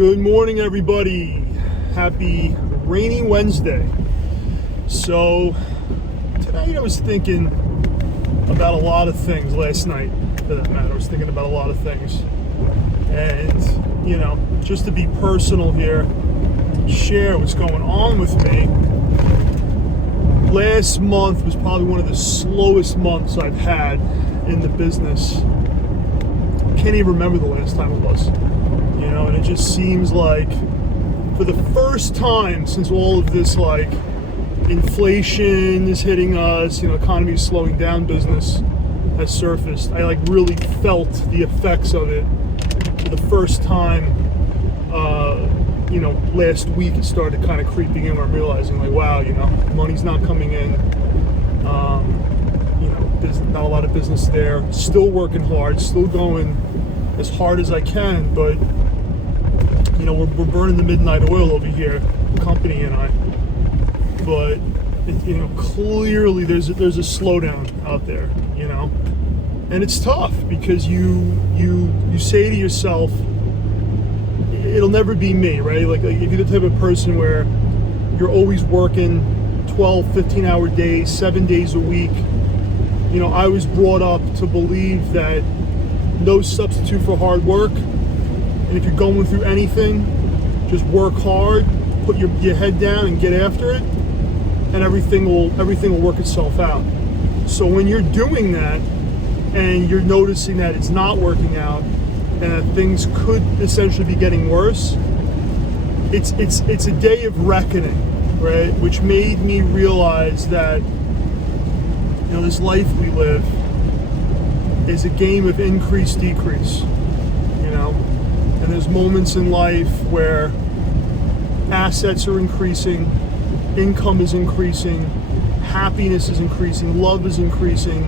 Good morning, everybody. Happy rainy Wednesday. So tonight I was thinking about a lot of things. Last night, for that matter, I was thinking about a lot of things. And, just to be personal here, share what's going on with me. Last month was probably one of the slowest months I've had in the business. Can't even remember the last time it was. And it just seems like for the first time since all of this inflation is hitting us, economy is slowing down, business has surfaced. I really felt the effects of it for the first time. Last week it started kind of creeping in where I'm realizing wow, money's not coming in. Not a lot of business there. Still working hard, still going as hard as I can, but we're burning the midnight oil over here, the company and I. But clearly there's a slowdown out there, and it's tough because you say to yourself, it'll never be me, right? Like if you're the type of person where you're always working 12, 15-hour days, 7 days a week. I was brought up to believe that no substitute for hard work. And if you're going through anything, just work hard, put your head down and get after it, and everything will work itself out. So when you're doing that and you're noticing that it's not working out and that things could essentially be getting worse, it's a day of reckoning, right? Which made me realize that this life we live is a game of increase, decrease, and there's moments in life where assets are increasing, income is increasing, happiness is increasing, love is increasing,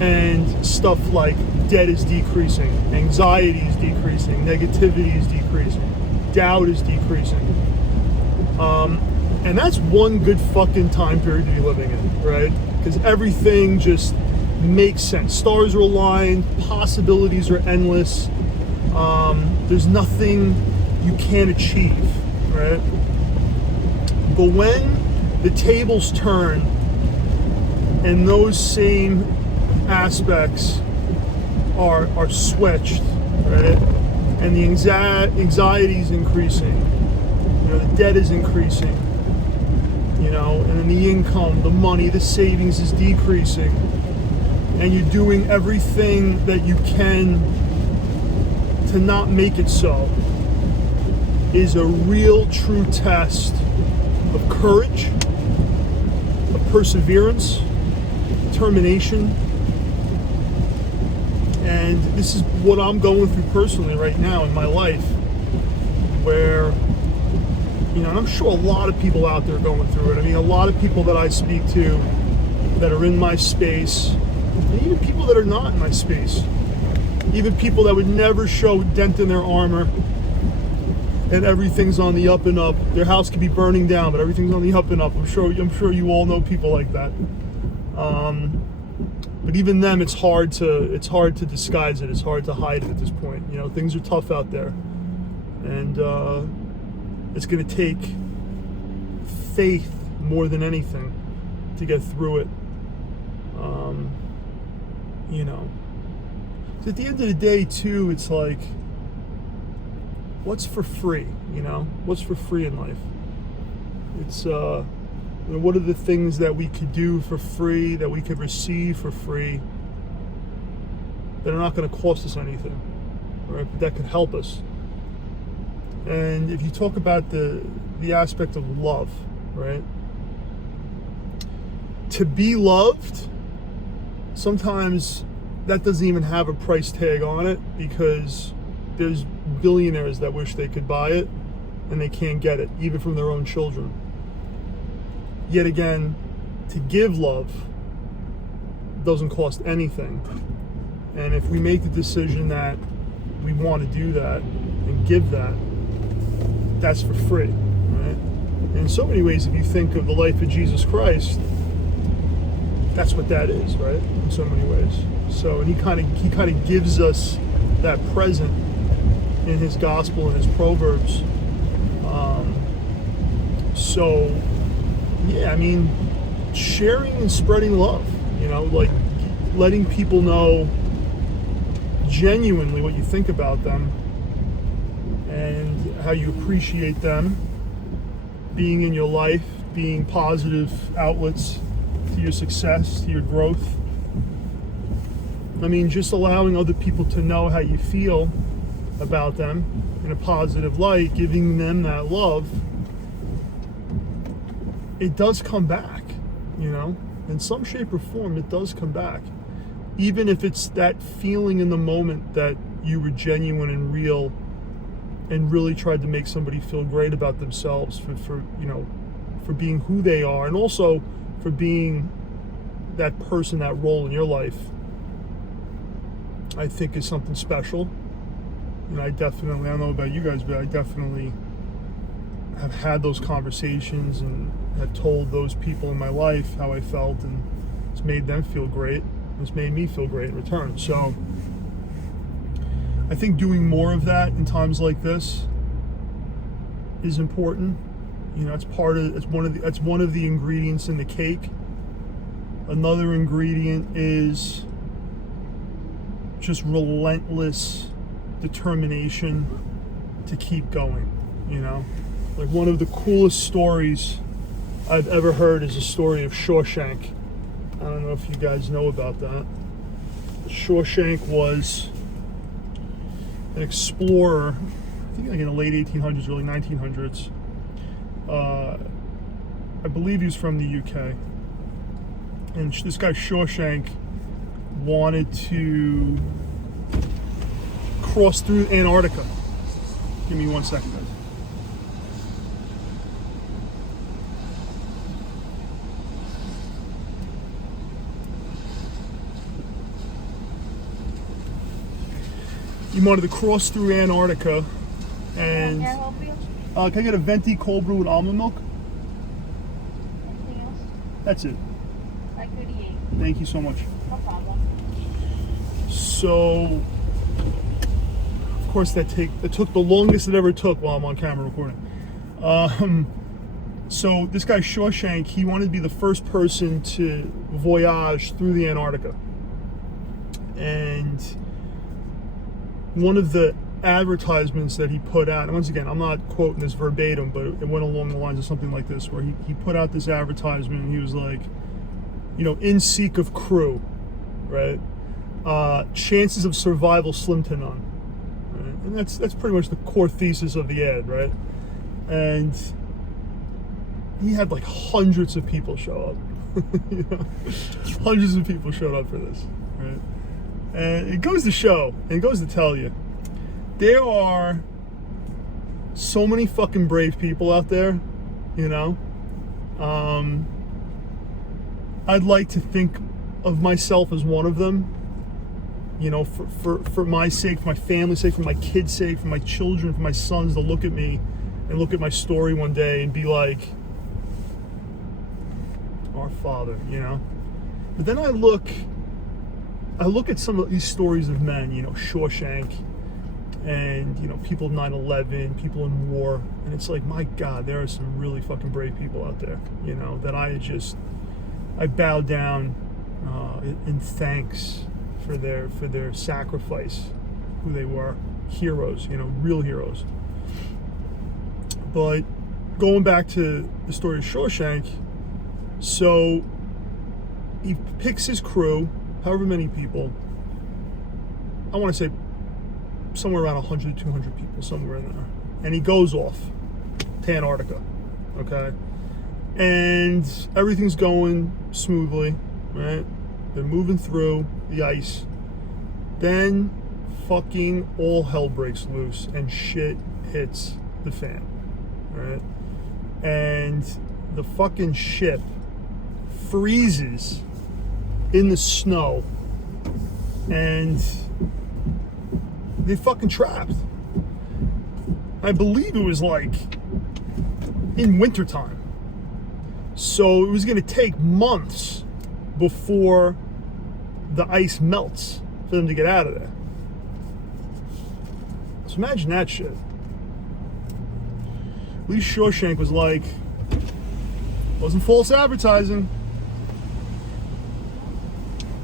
and stuff like debt is decreasing, anxiety is decreasing, negativity is decreasing, doubt is decreasing. And that's one good fucking time period to be living in, right? Because everything just makes sense. Stars are aligned, possibilities are endless. There's nothing you can't achieve, right? But when the tables turn and those same aspects are switched, right? And the anxiety is increasing, the debt is increasing, and then the income, the money, the savings is decreasing, and you're doing everything that you can to not make it so, is a real true test of courage, of perseverance, determination. And this is what I'm going through personally right now in my life, where and I'm sure a lot of people out there are going through it. I mean, a lot of people that I speak to that are in my space, and even people that are not in my space, even people that would never show a dent in their armor, and everything's on the up and up. Their house could be burning down, but everything's on the up and up. I'm sure you all know people like that. But even them, it's hard to disguise it. It's hard to hide it at this point. Things are tough out there, and it's going to take faith more than anything to get through it. So at the end of the day, too, it's like, what's for free? What's for free in life? It's what are the things that we could do for free, that we could receive for free, that are not going to cost us anything, right? But that could help us. And if you talk about the aspect of love, right? To be loved, sometimes that doesn't even have a price tag on it, because there's billionaires that wish they could buy it and they can't get it, even from their own children. Yet again, to give love doesn't cost anything. And if we make the decision that we want to do that and give that, that's for free, right? And in so many ways, if you think of the life of Jesus Christ, that's what that is, right? In so many ways. So, and he kind of gives us that present in his gospel and his proverbs. So yeah, I mean, sharing and spreading love, like letting people know genuinely what you think about them and how you appreciate them being in your life, being positive outlets to your success, to your growth. I mean, just allowing other people to know how you feel about them in a positive light, giving them that love, it does come back, in some shape or form. It does come back, even if it's that feeling in the moment that you were genuine and real and really tried to make somebody feel great about themselves for being who they are, and also for being that person, that role in your life. I think is something special. And I don't know about you guys, but I definitely have had those conversations and have told those people in my life how I felt, and it's made them feel great. It's made me feel great in return. So I think doing more of that in times like this is important. It's one of the ingredients in the cake. Another ingredient is just relentless determination to keep going. Like, one of the coolest stories I've ever heard is the story of Shawshank. I don't know if you guys know about that. Shawshank was an explorer, I think like in the late 1800s, early 1900s. I believe he was from the UK. And this guy Shawshank wanted to cross through Antarctica. Give me 1 second, guys. He wanted to cross through Antarctica, and Can I help you? can I get a venti cold brew with almond milk? Anything else? That's it. I could eat. Thank you so much. No problem. So, of course, it took the longest it ever took while I'm on camera recording. So this guy Shawshank, he wanted to be the first person to voyage through the Antarctica, and one of the advertisements that he put out, and once again, I'm not quoting this verbatim, but it went along the lines of something like this, where he put out this advertisement, and he was like, in seek of crew, right? Chances of survival slim to none. Right? And that's pretty much the core thesis of the ad, right? And he had like hundreds of people show up. Hundreds of people showed up for this, right? And it goes to show, and it goes to tell you, there are so many fucking brave people out there, I'd like to think of myself as one of them, for my sake, for my family's sake, for my kids' sake, for my children, for my sons to look at me and look at my story one day and be like, our father, But then I look at some of these stories of men, Shawshank, and people 9/11, people in war, and it's like, my God, there are some really fucking brave people out there, that I bow down in thanks for their sacrifice, who they were, heroes, real heroes. But going back to the story of Shawshank, so he picks his crew, however many people, I want to say somewhere around 100 to 200 people, somewhere in there, and he goes off to Antarctica, okay? And everything's going smoothly, right? They're moving through the ice. Then fucking all hell breaks loose and shit hits the fan, right? And the fucking ship freezes in the snow, and they fucking trapped. I believe it was like in wintertime. So it was going to take months before the ice melts for them to get out of there. So imagine that shit. At least Shawshank was like, wasn't false advertising.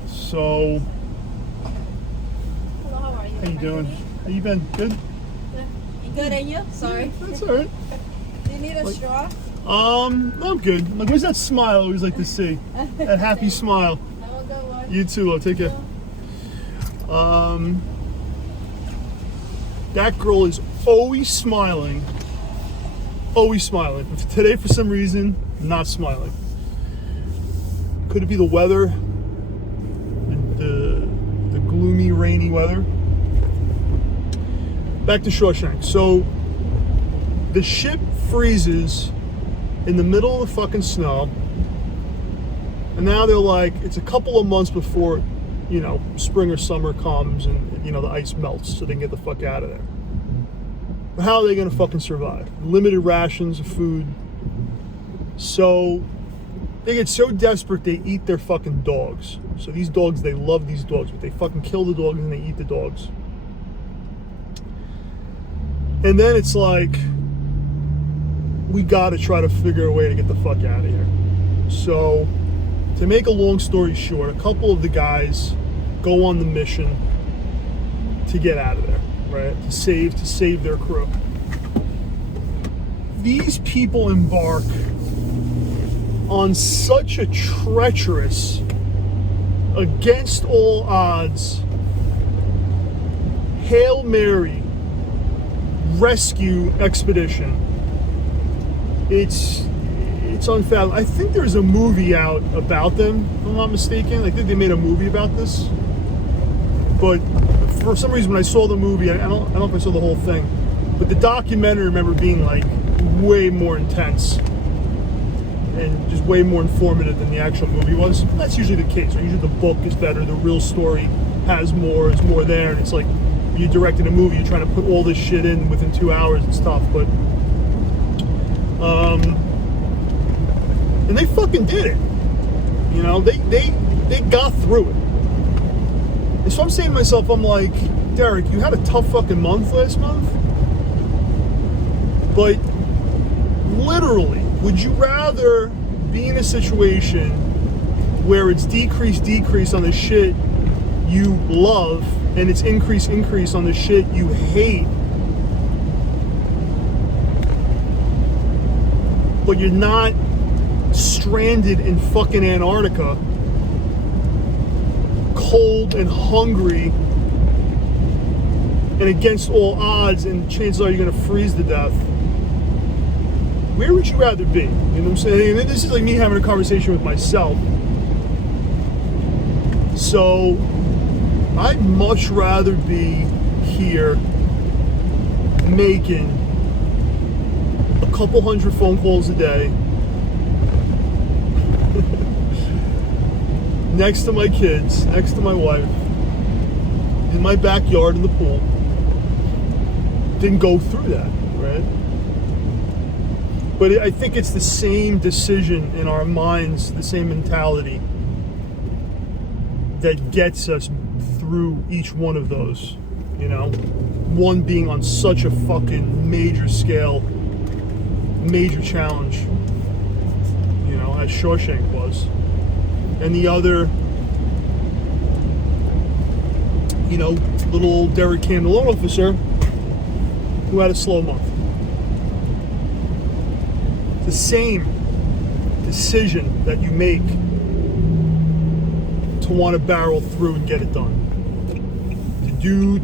So, Hello, how are you? how you doing? How you been? Good? You good, and you? Sorry. That's all right. Do you need a straw? I'm good. Like, where's that smile I always like to see? That happy smile. Have a good one. You too, I'll take care. That girl is always smiling. Always smiling. But today, for some reason, not smiling. Could it be the weather? The gloomy, rainy weather? Back to Shawshank. So, the ship freezes in the middle of the fucking snow. And now they're like, it's a couple of months before, you know, spring or summer comes and, you know, the ice melts so they can get the fuck out of there. But how are they gonna fucking survive? Limited rations of food. So they get so desperate they eat their fucking dogs. So these dogs, they love these dogs, but they fucking kill the dogs and they eat the dogs. And then it's like, we gotta try to figure a way to get the fuck out of here. So, to make a long story short, a couple of the guys go on the mission to get out of there, right? To save their crew. These people embark on such a treacherous, against all odds, Hail Mary rescue expedition. It's unfathomable. I think there's a movie out about them, if I'm not mistaken. I think they made a movie about this. But for some reason, when I saw the movie, I don't know if I saw the whole thing, but the documentary I remember being like way more intense and just way more informative than the actual movie was. That's usually the case. Right? Usually the book is better, the real story has more, is more there, and it's like when you're directing a movie, you're trying to put all this shit in within 2 hours. It's tough, but and they fucking did it. You know, they got through it. And so I'm saying to myself, I'm like, Derek, you had a tough fucking month last month, but literally, would you rather be in a situation where it's decrease on the shit you love and it's increase on the shit you hate, but you're not stranded in fucking Antarctica, cold and hungry and against all odds, and chances are you're gonna freeze to death? Where would you rather be? You know what I'm saying? And this is like me having a conversation with myself. So I'd much rather be here making a couple hundred phone calls a day next to my kids, next to my wife, in my backyard in the pool, than go through that, right? But I think it's the same decision in our minds, the same mentality that gets us through each one of those, you know? One being on such a fucking major scale, major challenge, you know, as Shawshank was. And the other, you know, little old derekkamm, the loan officer, who had a slow month. The same decision that you make to want to barrel through and get it done. To do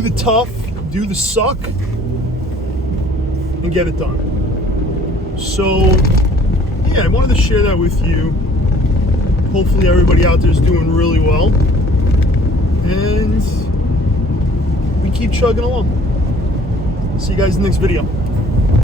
the tough, do the suck, and get it done. So, yeah, I wanted to share that with you. Hopefully everybody out there is doing really well. And we keep chugging along. See you guys in the next video.